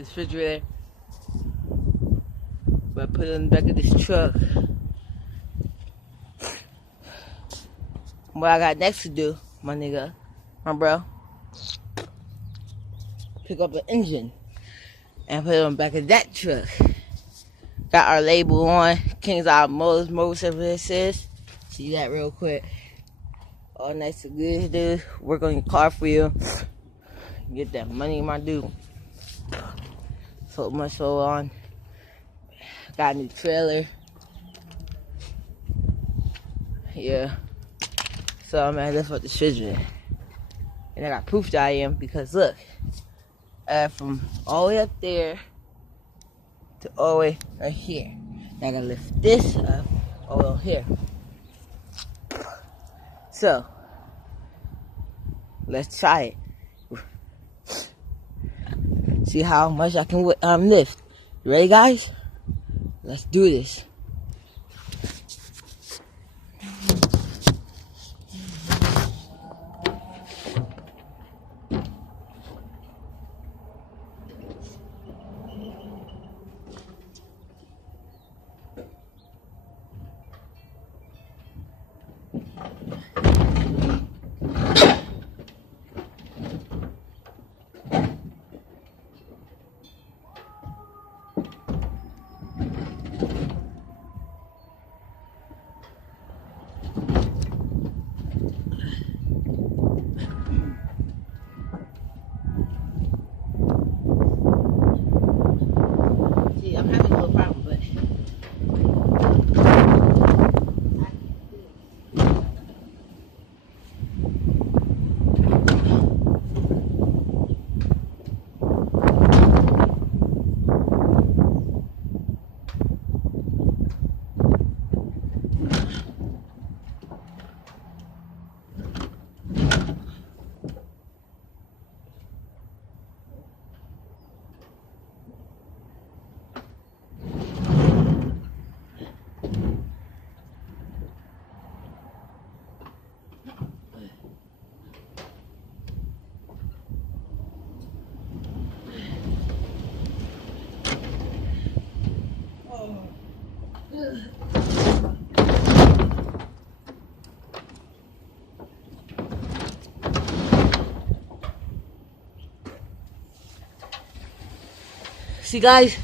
this refrigerator. But I put it in the back of this truck. What I got next to do, my nigga, my bro, pick up an engine and put it on the back of that truck. Got our label on, King's Automotive, whatever this is. See that real quick. All nice and good, dude. Work on your car for you. Get that money, my dude. So much so on. Got a new trailer. Yeah. So I'm gonna lift up the refrigerator. And I got proof that I am because look. From all the way up there to all the way right here. Now I gotta lift this up all the way here. So let's try it. See how much I can lift. You ready, guys? Let's do this. I'm having a little problem, but see, guys,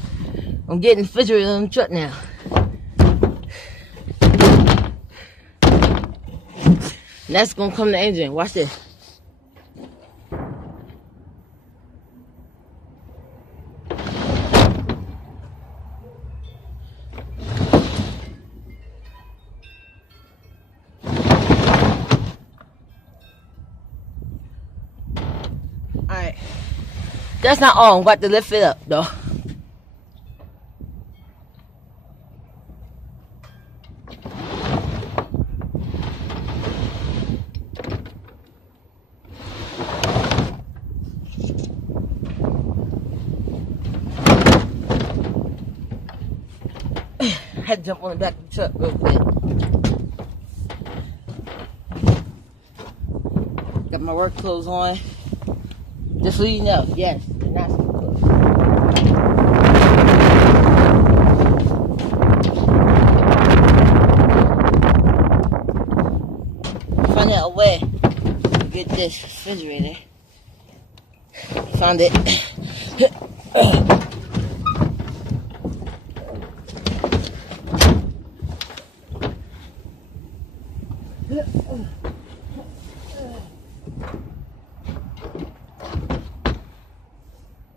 I'm getting the refrigerator on the truck now. And that's gonna come the engine. Watch this. Alright. That's not all. I'm about to lift it up, though. I had to jump on the back of the truck real quick. Got my work clothes on. Just so you know, yes, they're not so close. Find out a way to get this refrigerator. Found it.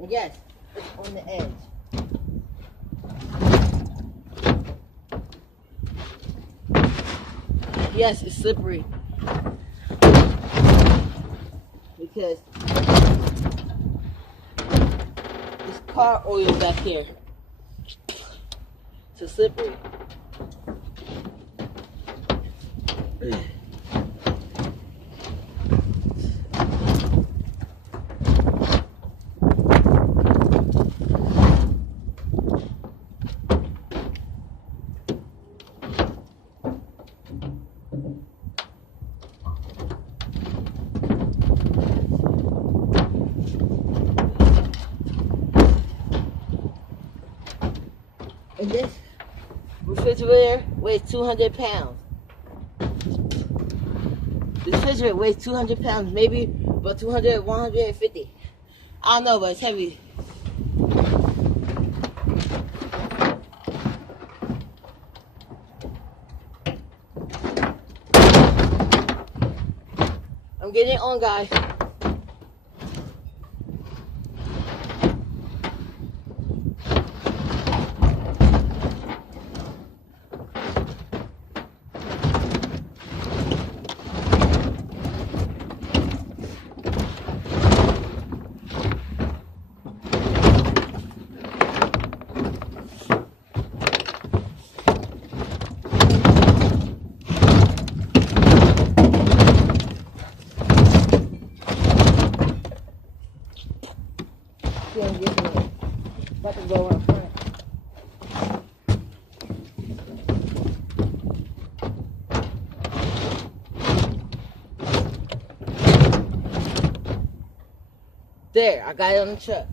Yes, it's on the edge. Yes, it's slippery. Because this car oil back here. So slippery. And this refrigerator weighs 200 pounds. This refrigerator weighs 200 pounds, maybe about 200, 150. I don't know, but it's heavy. I'm getting it on, guys. About to go on front. There, I got it on the truck.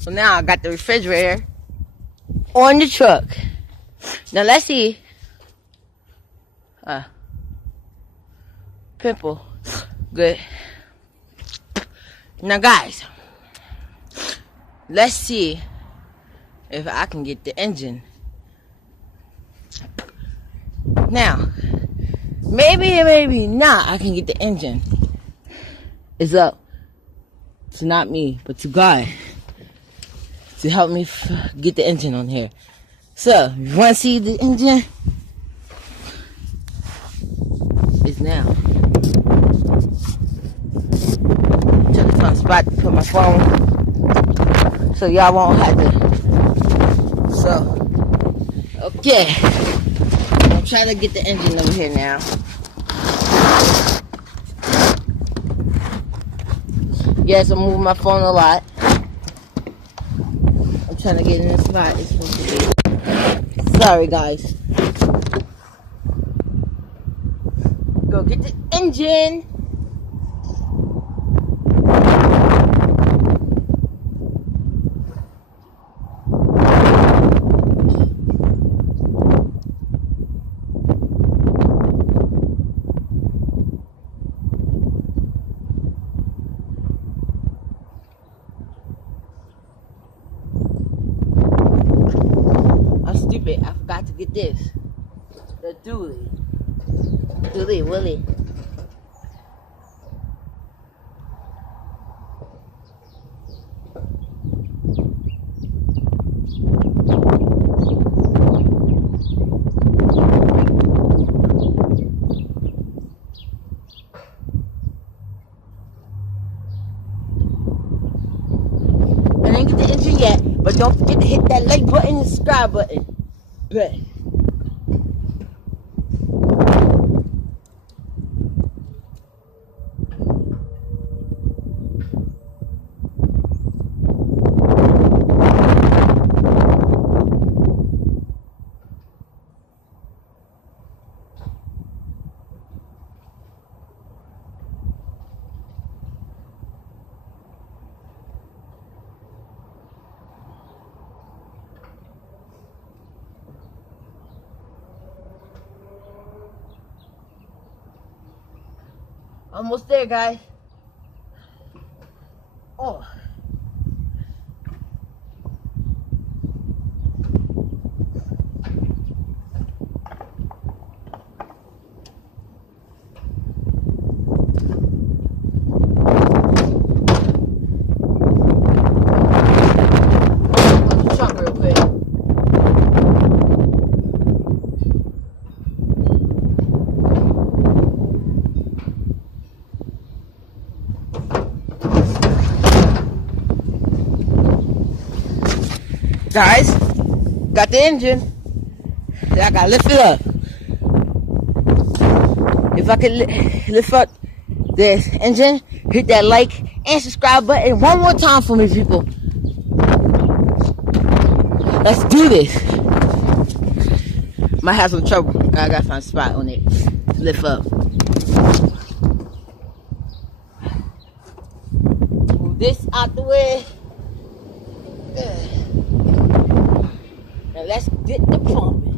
So now I got the refrigerator on the truck. Now let's see. Pimple. Good. Now guys, let's see if I can get the engine. Now, maybe not I can get the engine. It's up to not me, but to God to help me get the engine on here. So, you want to see the engine? It's now. Trying to find a spot to put my phone so y'all won't have to. So, okay. I'm trying to get the engine over here now. Yes, I'm moving my phone a lot. I'm trying to get in the spot it's supposed to be. Sorry, guys. Go get the engine. Stupid, I forgot to get this. The Dooley Willie. I didn't get the engine yet, but don't forget to hit that like button and subscribe button. But almost there, guys. Oh. Guys, got the engine. I gotta lift it up. If I could lift up this engine, hit that like and subscribe button one more time for me, people. Let's do this. Might have some trouble. I gotta find a spot on it to lift up. Move this out the way. Now let's get the pumping.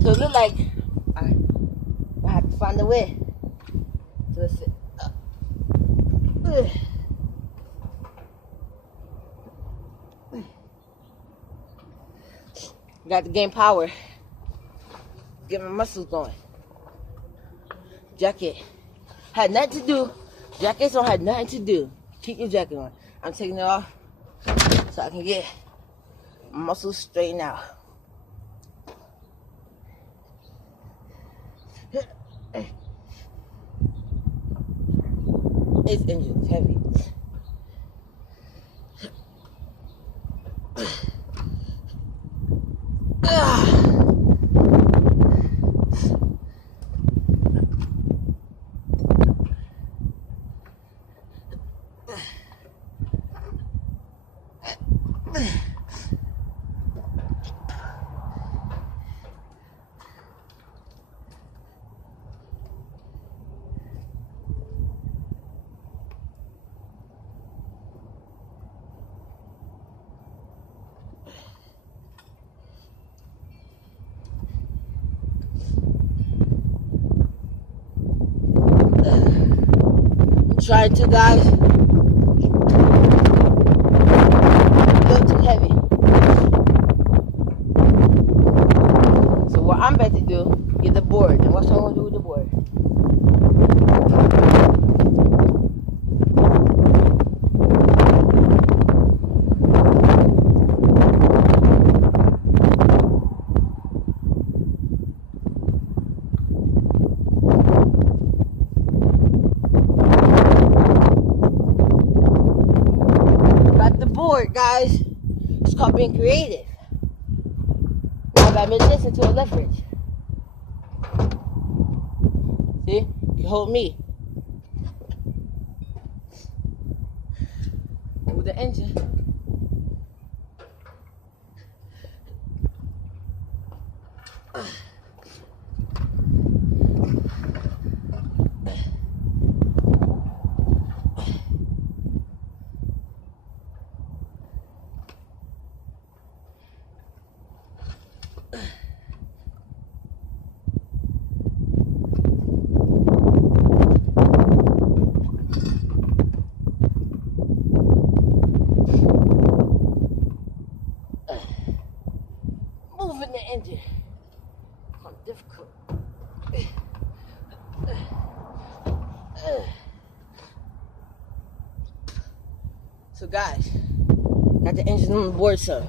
So it look like I have to find a way to lift it up. Got to gain power. Get my muscles going. Jacket had nothing to do. Jackets on had nothing to do. Keep your jacket on. I'm taking it off so I can get my muscles straightened out. This engine's heavy. Trying to, guys. A little too heavy. So what I'm about to do, get the board. And what's I gonna do with the board? Guys, it's called being creative. Now I gotta make this into a leverage. See? You can hold me. With the engine. Moving the engine. It's difficult. So guys, got the engine on the board, so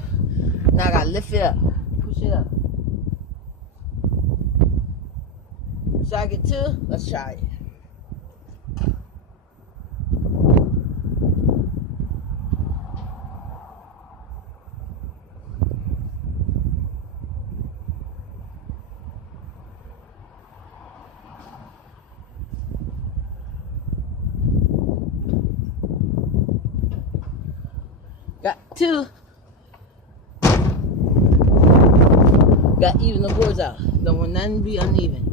now I gotta lift it up, push it up. Should I get two? Let's try it. Got two. Got even the boards out. Don't want nothing to be uneven.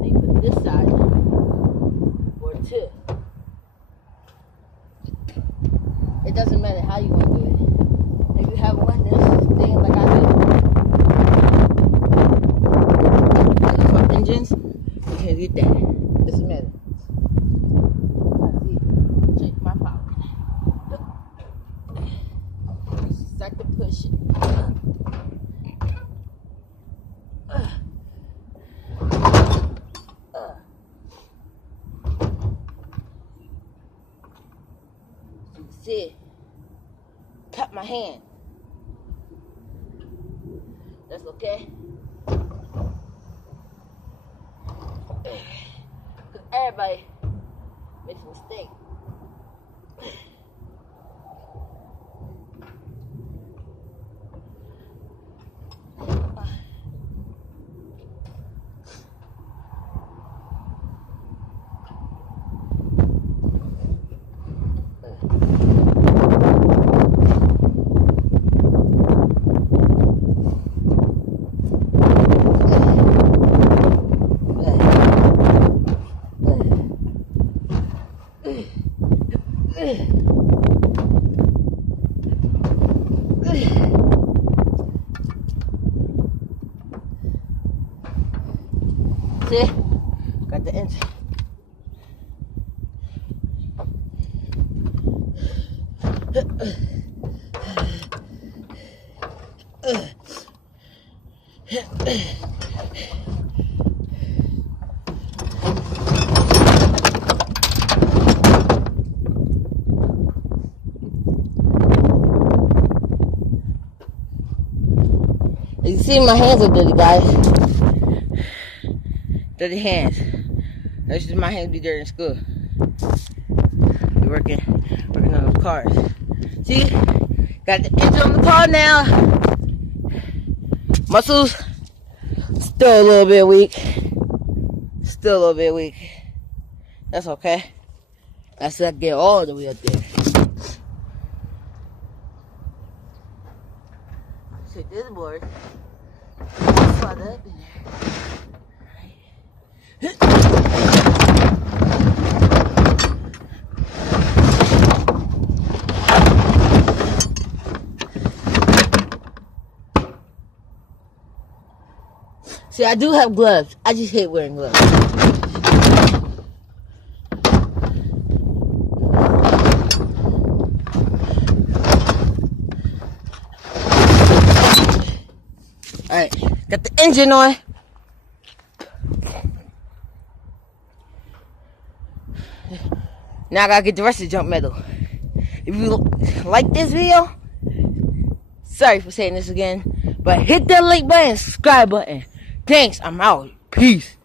Then you put this side for two. It doesn't matter how you want to do it. If you have one this thing like I do, for engines, you can get that. Doesn't matter. Check my power. Start to push it. You see, cut my hand. That's okay. Cause everybody Makes a mistake. See? Got the engine. You see my hands are dirty, guys. Dirty hands. That's just my hands be dirty in school. Be working on the cars. See? Got the engine on the car now. Muscles still a little bit weak. Still a little bit weak. That's okay. That's not get all the way up there. Take this board. Slide that up in there. See, I do have gloves. I just hate wearing gloves. Alright, got the engine on. Now I gotta get the rest of the junk metal. If you like this video, sorry for saying this again, but hit that like button, subscribe button. Thanks, I'm out. Peace.